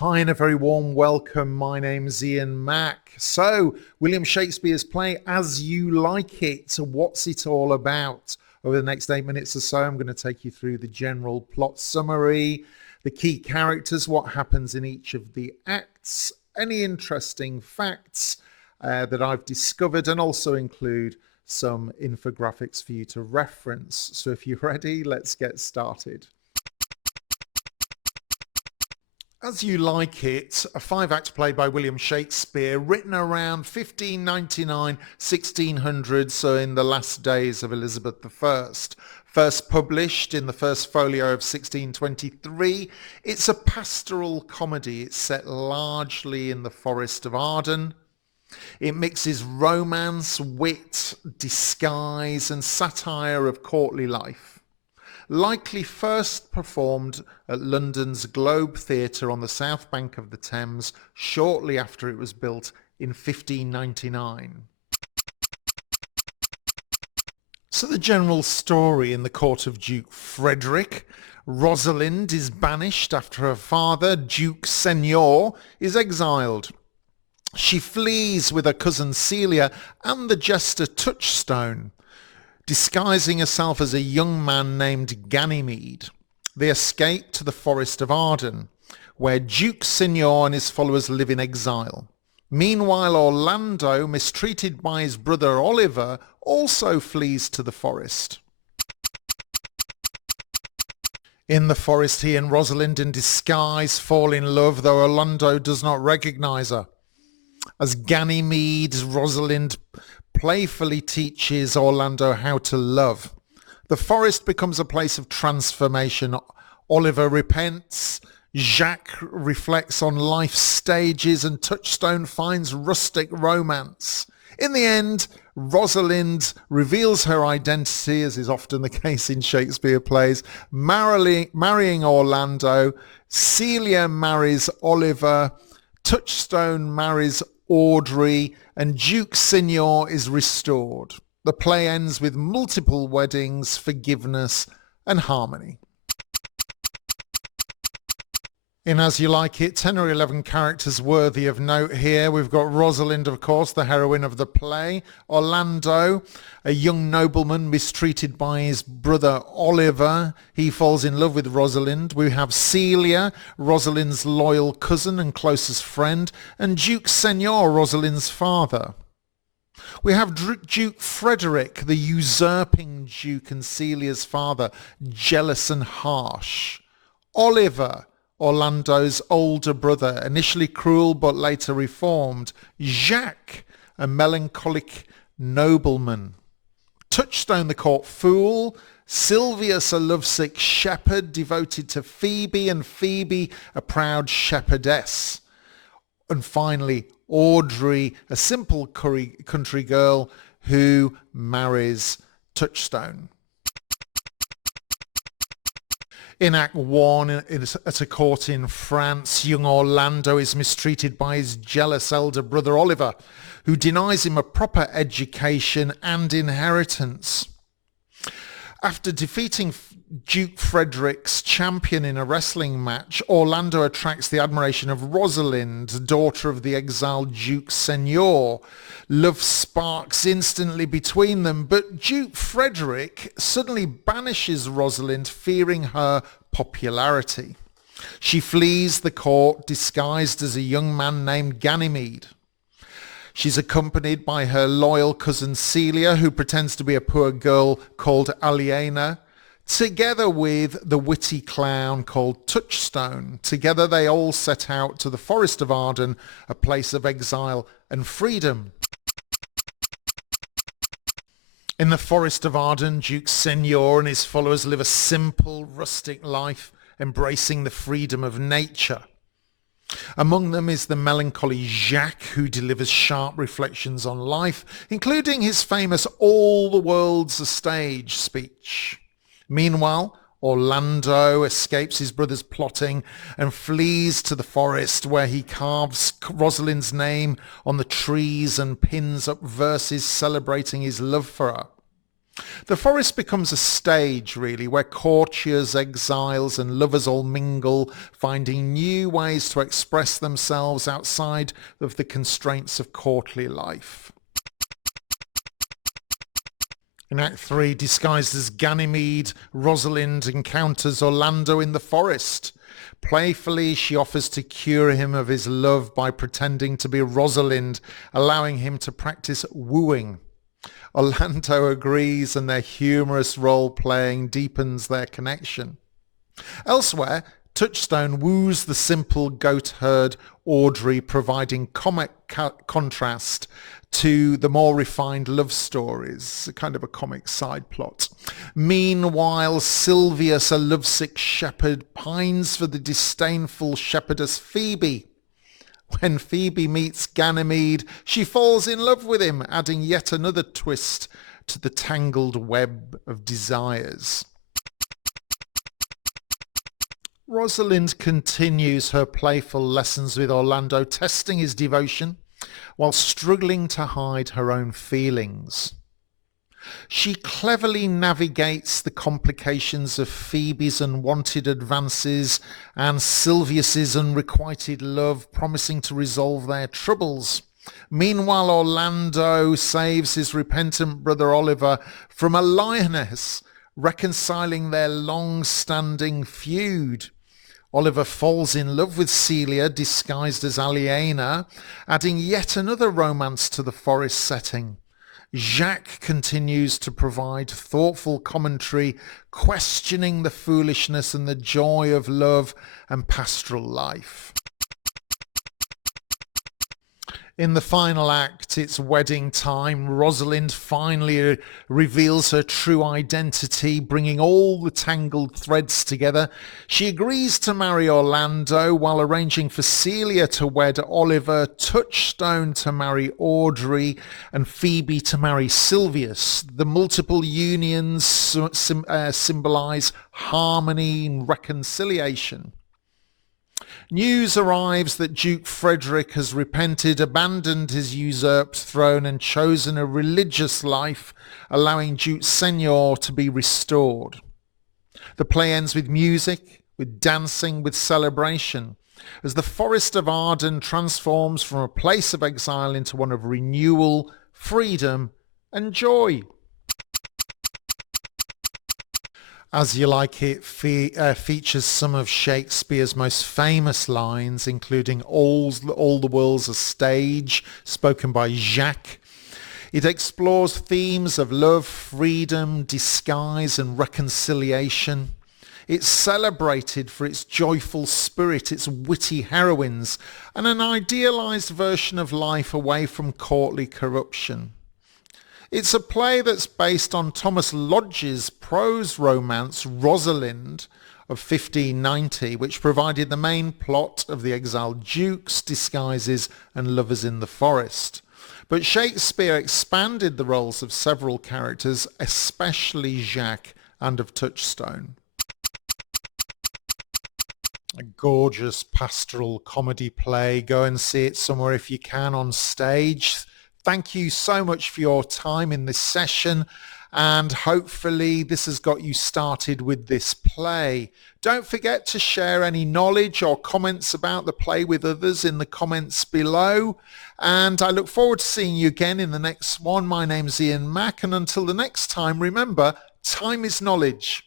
Hi and a very warm welcome. My name's Ian Mack. So, William Shakespeare's play, As You Like It. What's it all about? Over the next 8 minutes or so, I'm going to take you through the general plot summary, the key characters, what happens in each of the acts, any interesting facts that I've discovered, and also include some infographics for you to reference. So if you're ready, let's get started. As You Like It, a 5-act play by William Shakespeare, written around 1599, 1600, so in the last days of Elizabeth I. First published in the first folio of 1623, it's a pastoral comedy. It's set largely in the Forest of Arden. It mixes romance, wit, disguise, and satire of courtly life. Likely first performed at London's Globe Theatre on the south bank of the Thames shortly after it was built in 1599. So the general story: in the court of Duke Frederick, Rosalind is banished after her father, Duke Senior, is exiled. She flees with her cousin Celia and the jester Touchstone, disguising herself as a young man named Ganymede. They escape to the Forest of Arden, where Duke Senior and his followers live in exile. Meanwhile, Orlando, mistreated by his brother Oliver, also flees to the forest. In the forest, he and Rosalind in disguise fall in love, though Orlando does not recognize her. As Ganymede, Rosalind playfully teaches Orlando how to love. The forest becomes a place of transformation. Oliver repents, Jacques reflects on life's stages, and Touchstone finds rustic romance. In the end, Rosalind reveals her identity, as is often the case in Shakespeare plays, marrying Orlando. Celia marries Oliver. Touchstone marries Audrey, and Duke Senior is restored. The play ends with multiple weddings, forgiveness, and harmony. In As You Like It, 10 or 11 characters worthy of note here. We've got Rosalind, of course, the heroine of the play. Orlando, a young nobleman mistreated by his brother Oliver. He falls in love with Rosalind. We have Celia, Rosalind's loyal cousin and closest friend, and Duke Senior, Rosalind's father. We have Duke Frederick, the usurping duke and Celia's father, jealous and harsh. Oliver, Orlando's older brother, initially cruel but later reformed. Jacques, a melancholic nobleman. Touchstone, the court fool. Silvius, a lovesick shepherd devoted to Phoebe, and Phoebe, a proud shepherdess. And finally, Audrey, a simple country girl who marries Touchstone. In Act 1, at a court in France, young Orlando is mistreated by his jealous elder brother Oliver, who denies him a proper education and inheritance. After defeating Duke Frederick's champion in a wrestling match, Orlando attracts the admiration of Rosalind, daughter of the exiled Duke Senior. Love sparks instantly between them, but Duke Frederick suddenly banishes Rosalind, fearing her popularity. She flees the court disguised as a young man named Ganymede. She's accompanied by her loyal cousin Celia, who pretends to be a poor girl called Aliena, together with the witty clown called Touchstone. Together they all set out to the Forest of Arden, a place of exile and freedom. In the Forest of Arden, Duke Senior and his followers live a simple, rustic life, embracing the freedom of nature. Among them is the melancholy Jacques, who delivers sharp reflections on life, including his famous "All the world's a stage" speech. Meanwhile, Orlando escapes his brother's plotting and flees to the forest, where he carves Rosalind's name on the trees and pins up verses celebrating his love for her. The forest becomes a stage, really, where courtiers, exiles and lovers all mingle, finding new ways to express themselves outside of the constraints of courtly life. In Act 3, disguised as Ganymede, Rosalind encounters Orlando in the forest. Playfully, she offers to cure him of his love by pretending to be Rosalind, allowing him to practice wooing. Orlando agrees, and their humorous role-playing deepens their connection. Elsewhere, Touchstone woos the simple goat-herd Audrey, providing comic contrast to the more refined love stories, a kind of a comic side plot. Meanwhile, Silvius, a lovesick shepherd, pines for the disdainful shepherdess Phoebe. When Phoebe meets Ganymede, she falls in love with him, adding yet another twist to the tangled web of desires. Rosalind continues her playful lessons with Orlando, testing his devotion while struggling to hide her own feelings. She cleverly navigates the complications of Phoebe's unwanted advances and Silvius's unrequited love, promising to resolve their troubles. Meanwhile, Orlando saves his repentant brother Oliver from a lioness, reconciling their long-standing feud. Oliver falls in love with Celia, disguised as Aliena, adding yet another romance to the forest setting. Jacques continues to provide thoughtful commentary, questioning the foolishness and the joy of love and pastoral life. In the final act, it's wedding time. Rosalind finally reveals her true identity, bringing all the tangled threads together. She agrees to marry Orlando while arranging for Celia to wed Oliver, Touchstone to marry Audrey, and Phoebe to marry Silvius. The multiple unions symbolize harmony and reconciliation. News arrives that Duke Frederick has repented, abandoned his usurped throne and chosen a religious life, allowing Duke Senior to be restored. The play ends with music, with dancing, with celebration, as the Forest of Arden transforms from a place of exile into one of renewal, freedom and joy. As You Like It features some of Shakespeare's most famous lines, including all the world's a stage, spoken by Jacques. It explores themes of love, freedom, disguise and reconciliation. It's celebrated for its joyful spirit, its witty heroines, and an idealized version of life away from courtly corruption. It's a play that's based on Thomas Lodge's prose romance Rosalind of 1590, which provided the main plot of the exiled dukes, disguises and lovers in the forest. But Shakespeare expanded the roles of several characters, especially Jacques and of Touchstone. A gorgeous pastoral comedy play. Go and see it somewhere if you can on stage. Thank you so much for your time in this session, and hopefully this has got you started with this play. Don't forget to share any knowledge or comments about the play with others in the comments below, and I look forward to seeing you again in the next one. My name's Ian Mack, and until the next time, remember, time is knowledge.